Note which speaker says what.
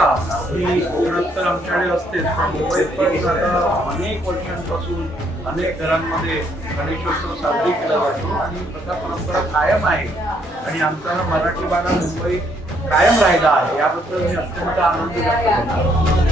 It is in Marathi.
Speaker 1: इच्छा ही कोकणात आमच्याकडे असते पण मुंबईत आता अनेक वर्षांपासून अनेक घरांमध्ये गणेशोत्सव साजरी केला जातो आणि प्रथा परंपरा कायम आहे. आणि आमचा मराठी बारा मुंबई कायम राहिला आहे. याबद्दल मी अत्यंत आनंद व्यक्त करतो.